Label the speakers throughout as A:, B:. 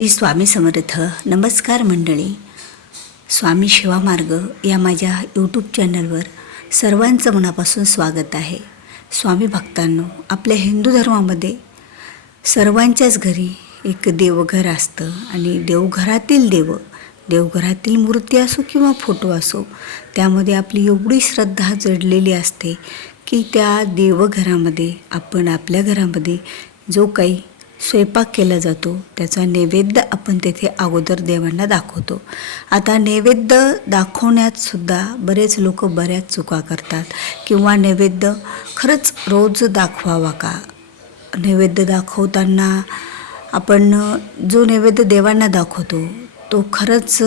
A: श्री स्वामी समर्थ नमस्कार मंडळी. स्वामी शिवामार्ग या माझ्या यूट्यूब चॅनलवर सर्वांचं मनापासून स्वागत आहे. स्वामी भक्तांनो आपल्या हिंदू धर्मामध्ये सर्वांच्याच घरी एक देवघर असतं आणि देवघरातील देव देवघरातील मूर्ती असो किंवा फोटो असो त्यामध्ये आपली एवढी श्रद्धा जडलेली असते की त्या देवघरामध्ये आपण आपल्या घरामध्ये जो काही स्वयंपाक केला जातो. त्याचा नैवेद्य आपण तेथे अगोदर देवांना दाखवतो. आता नैवेद्य दाखवण्यात सुद्धा बरेच लोक बऱ्याच चुका करतात. किंवा नैवेद्य खरंच रोज दाखवावा का? नैवेद्य दाखवताना आपण जो नैवेद्य देवांना दाखवतो तो खरंच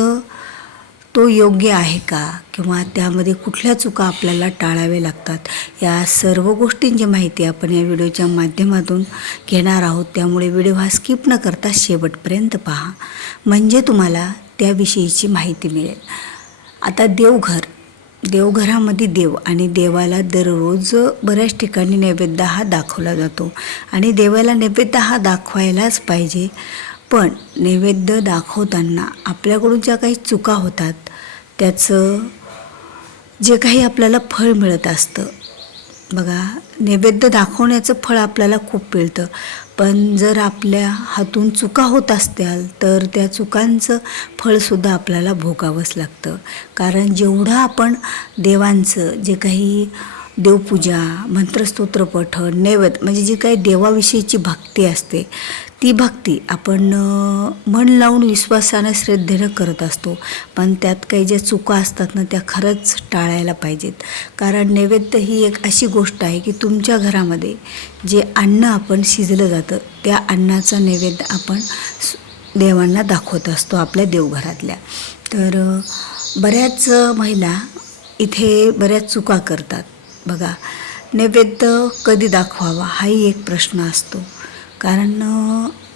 A: तो योग्य आहे का? किंवा त्यामध्ये कुठल्या चुका आपल्याला टाळाव्या लागतात? या सर्व गोष्टींची माहिती आपण या व्हिडिओच्या माध्यमातून घेणार आहोत. त्यामुळे व्हिडिओ हा स्किप न करता शेवटपर्यंत पहा. म्हणजे तुम्हाला त्याविषयीची माहिती मिळेल. आता देवघर. देवघरामध्ये देव आणि देवाला दररोज बऱ्याच ठिकाणी नैवेद्य हा दाखवला जातो. आणि देवाला नैवेद्य हा दाखवायलाच पाहिजे. पण नैवेद्य दाखवताना आपल्याकडून ज्या काही चुका होतात त्याचं जे काही आपल्याला फळ मिळत असतं. बघा नैवेद्य दाखवण्याचं फळ आपल्याला खूप मिळतं. पण जर आपल्या हातून चुका होत असत्याल तर त्या चुकांचं फळसुद्धा आपल्याला भोगावंच लागतं. कारण जेवढं आपण देवांचं जे काही देवपूजा मंत्रस्तोत्र पठण नैवेद्य म्हणजे जी काही देवाविषयीची भक्ती असते ती भक्ती आपण मन लावून विश्वासानं श्रद्धेनं करत असतो. पण त्यात काही ज्या चुका असतात ना त्या खरंच टाळायला पाहिजेत. कारण नैवेद्य ही एक अशी गोष्ट आहे की तुमच्या घरामध्ये जे अन्न आपण शिजलं जातं त्या अन्नाचा नैवेद्य आपण देवांना दाखवत असतो आपल्या देवघरातल्या. तर बऱ्याच महिला इथे बऱ्याच चुका करतात. बघा नैवेद्य कधी दाखवावा हाही एक प्रश्न असतो. कारण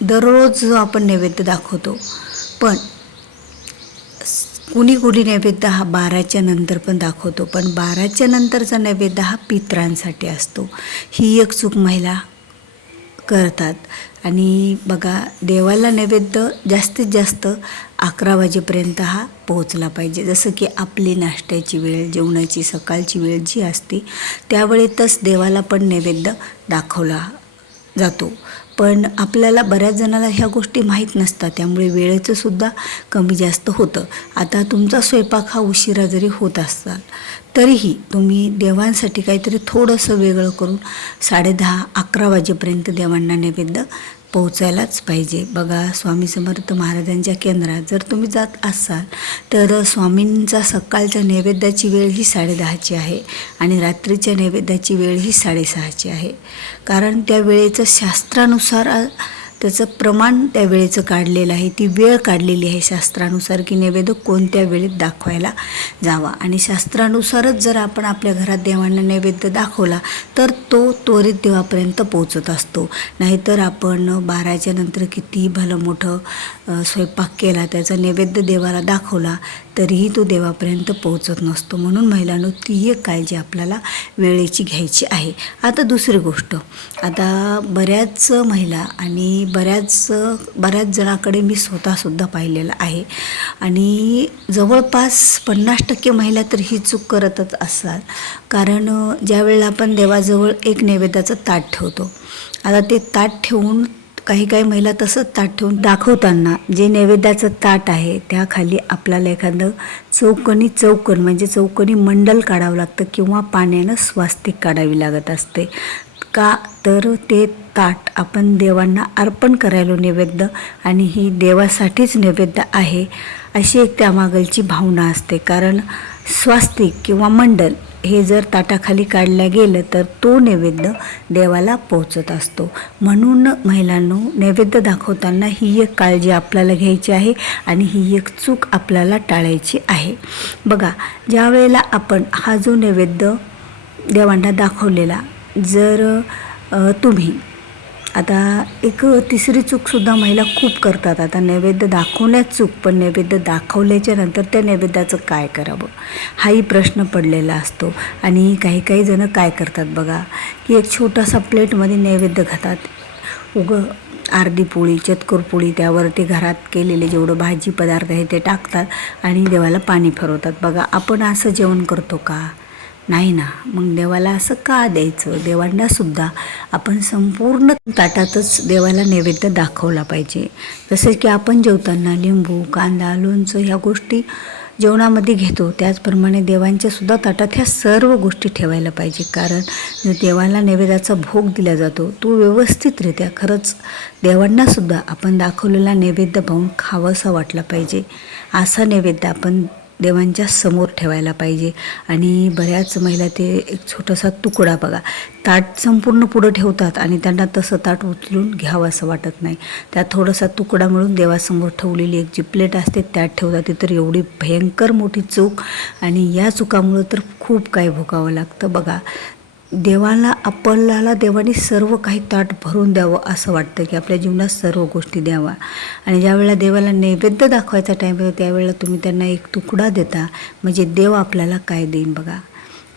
A: दररोज आपण नैवेद्य दाखवतो. पण कुणी कुणी नैवेद्य हा बाराच्या नंतर पण दाखवतो. पण बाराच्या नंतरचा नैवेद्य हा पित्रांसाठी असतो. ही एक चूक महिला करतात. आणि बघा देवाला नैवेद्य जास्तीत जास्त अकरा वाजेपर्यंत हा पोहोचला पाहिजे. जसं की आपली नाश्त्याची वेळ जेवणाची सकाळची वेळ जी असते त्यावेळेतच देवाला पण नैवेद्य दाखवला जातो. पण आपल्याला बऱ्याच जणाला ह्या गोष्टी माहीत नसतात त्यामुळे वेळेचं सुद्धा कमी जास्त होतं. आता तुमचा स्वयंपाक हा उशिरा जरी होत असाल तरीही तुम्ही देवांसाठी काहीतरी थोडंसं वेगळं करून साडेदहा अकरा वाजेपर्यंत देवांना नैवेद्य पोहोचायलाच पाहिजे. बघा स्वामी समर्थ महाराजांच्या केंद्रात जर तुम्ही जात असाल तर स्वामींचा सकाळच्या नैवेद्याची वेळ ही साडेदहाची आहे आणि रात्रीच्या नैवेद्याची वेळ ही साडेसहाची आहे. कारण त्या वेळेचं शास्त्रानुसार त्याचं प्रमाण त्या वेळेचं काढलेलं आहे. ती वेळ काढलेली आहे शास्त्रानुसार की नैवेद्य कोणत्या वेळेत दाखवायला जावा. आणि शास्त्रानुसारच जर आपण आपल्या घरात देवांना नैवेद्य दाखवला तर तो त्वरित देवापर्यंत पोचत असतो. नाहीतर आपण बाराच्या नंतर किती भलं मोठं स्वयंपाक केला त्याचा नैवेद्य देवाला दाखवला तरीही तो देवापर्यंत पोहोचत नसतो. म्हणून महिलांनो ती एक काळजी आपल्याला वेळेची घ्यायची आहे. आता दुसरी गोष्ट. आता बऱ्याच महिला आणि बऱ्याच बऱ्याच जणाकडे मी स्वतःसुद्धा पाहिलेलं आहे. आणि जवळपास पन्नास टक्के महिला तर ही चूक करतच असतात. कारण ज्यावेळेला आपण देवाजवळ एक नैवेद्याचं ताट ठेवतो आता ते ताट ठेवून काही काही महिला तसंच ताट ठेवून दाखवताना जे नैवेद्याचं ताट आहे त्याखाली आपल्याला एखादं चौकणी चौकन म्हणजे चौकणी मंडल काढावं लागतं किंवा पाण्यानं स्वास्तिक काढावी लागत असते. का तर ते ताट आपण देवांना अर्पण करायला नैवेद्य आणि ही देवासाठीच नैवेद्य आहे. अशी एक त्यामागलची भावना असते. कारण स्वास्तिक किंवा मंडल हे जर ताटाखाली काढलं गेलं तर तो नैवेद्य देवाला पोचत असतो. म्हणून महिलांनो नैवेद्य दाखवताना ही एक काळजी आपल्याला घ्यायची आहे आणि ही एक चूक आपल्याला टाळायची आहे. बघा ज्या वेळेला आपण हा जो नैवेद्य देवांना दाखवलेला जर तुम्ही आता एक तिसरी चूकसुद्धा महिला खूप करतात. आता नैवेद्य दाखवण्यात चूक पण नैवेद्य दाखवल्याच्या नंतर त्या नैवेद्याचं काय करावं? हाही प्रश्न पडलेला असतो. आणि काही काही जणं काय करतात बघा की एक छोटासा प्लेटमध्ये नैवेद्य घातात उगं अर्धी पोळी चतकोर पोळी त्यावर ते घरात केलेले जेवढं भाजी पदार्थ आहे ते टाकतात आणि देवाला पाणी फिरवतात बघा आपण असं जेवण करतो का? नाही ना मग देवाला असं का द्यायचं? देवांनासुद्धा आपण संपूर्ण ताटातच देवाला नैवेद्य दाखवला पाहिजे. जसं की आपण जेवताना लिंबू कांदा लोणचं ह्या गोष्टी जेवणामध्ये घेतो त्याचप्रमाणे देवांच्या सुद्धा ताटात ह्या सर्व गोष्टी ठेवायला पाहिजे. कारण देवाला नैवेद्याचा भोग दिला जातो तो व्यवस्थितरित्या खरंच देवांनासुद्धा आपण दाखवलेला नैवेद्य पाहून खावंसा वाटला पाहिजे. असा नैवेद्य आपण देवांच्या समोर ठेवायला पाहिजे. आणि बऱ्याच महिला ते एक छोटासा तुकडा बघा. ताट संपूर्ण पुढं ठेवतात आणि त्यांना तसं ताट उचलून घ्यावं असं वाटत नाही. त्यात थोडासा तुकडा मिळून देवासमोर ठेवलेली एक जी प्लेट असते त्यात ठेवतात. ती तर एवढी भयंकर मोठी चूक. आणि या चुकामुळं तर खूप काही भोगावं लागतं बघा. देवाला आपल्याला देवाने सर्व काही ताट भरून द्यावं असं वाटतं की आपल्या जीवनात सर्व गोष्टी द्यावा. आणि ज्यावेळेला देवाला नैवेद्य दाखवायचा टाईम येतो त्यावेळेला तुम्ही त्यांना एक तुकडा देता म्हणजे देव आपल्याला काय देईन बघा.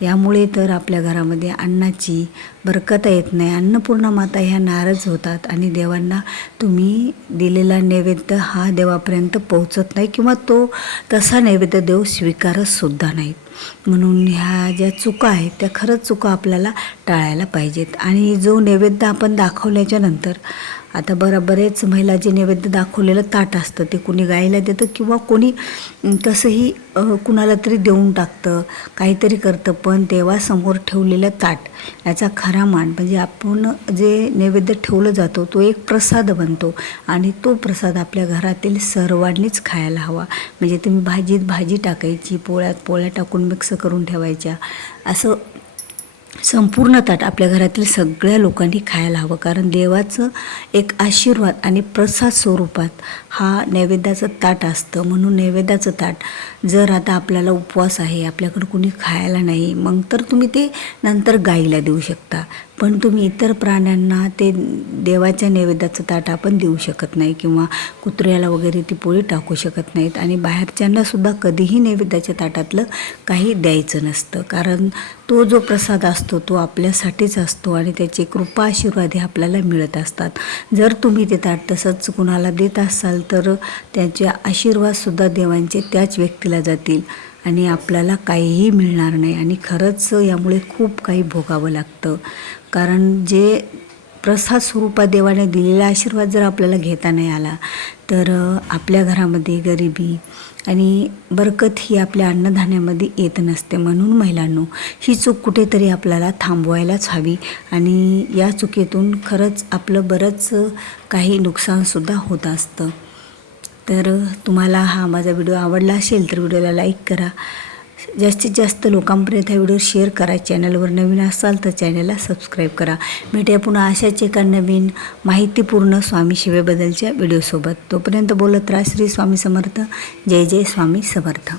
A: यामुळे तर आपल्या घरामध्ये अन्नाची बरकता येत नाही. अन्नपूर्णा माता ह्या नाराज होतात आणि देवांना तुम्ही दिलेला नैवेद्य हा देवापर्यंत पोहोचत नाही किंवा तो तसा नैवेद्य देव स्वीकारतसुद्धा नाहीत म्हणून ह्या ज्या चुका आहेत त्या खरंच चुका आपल्याला टाळायला पाहिजेत. आणि जो नैवेद्य आपण दाखवल्याच्या नंतर आता बरं बरेच महिला जे नैवेद्य दाखवलेलं ताट असतं. ते कुणी गायला देतं किंवा कोणी कसंही कुणाला तरी देऊन टाकतं काहीतरी करतं. पण देवासमोर ठेवलेलं ताट याचा खरा मान. म्हणजे आपण जे नैवेद्य ठेवलं जातो तो एक प्रसाद बनतो. आणि तो प्रसाद आपल्या घरातील सर्वांनीच खायला हवा. म्हणजे तुम्ही भाजीत भाजी टाकायची पोळ्यात पोळ्या टाकून मिक्स करून ठेवायच्या. असं संपूर्ण ताट आपल्या घरातील सगळ्या लोकांनी खायला हवं. कारण देवाचं एक आशीर्वाद आणि प्रसाद स्वरूपात हा नैवेद्याचं ताट असतं. म्हणून नैवेद्याचं ताट जर आता आपल्याला उपवास आहे आपल्याकडं कुणी खायला नाही मग तर तुम्ही ते नंतर गाईला देऊ शकता. पण तुम्ही इतर प्राण्यांना ते देवाच्या नैवेद्याचं ताट आपण देऊ शकत नाही किंवा कुत्र्याला वगैरे ती पोळी टाकू शकत नाहीत. आणि बाहेरच्यांनासुद्धा कधीही नैवेद्याच्या ताटातलं काही द्यायचं नसतं. कारण तो जो प्रसाद असतो तो आपल्यासाठीच असतो आणि त्याचे कृपा आशीर्वाद हे आपल्याला मिळत असतात. जर तुम्ही ते ताट तसंच कुणाला देत असाल तर त्याचे आशीर्वादसुद्धा देवांचे त्याच व्यक्तीला जातील. आणि आपल्याला काहीही मिळणार नाही. आणि खरंच यामुळे खूप काही भोगावं लागतं. कारण जे प्रसाद स्वरूपात देवाने दिलेला आशीर्वाद जर आपल्याला घेता नाही आला तर आपल्या घरामध्ये गरिबी आणि बरकत ही आपल्या अन्नधान्यामध्ये येत नसते. म्हणून महिलांनो ही चूक कुठेतरी आपल्याला थांबवायलाच हवी आणि या चुकीतून खरंच आपलं बरंच काही नुकसानसुद्धा होत असतं. तर तुम्हाला हा माझा व्हिडिओ आवडला असेल तर व्हिडिओला लाईक करा. जास्तीत जास्त लोकांपर्यंत हा व्हिडिओ शेअर करा. चॅनलवर नवीन असाल तर चॅनलला सबस्क्राईब करा. भेटूया पुन्हा अशाच एका नवीन माहितीपूर्ण स्वामी शिवेबद्दलच्या व्हिडिओसोबत. तोपर्यंत बोलत राहा. श्री स्वामी समर्थ. जय जय स्वामी समर्थ.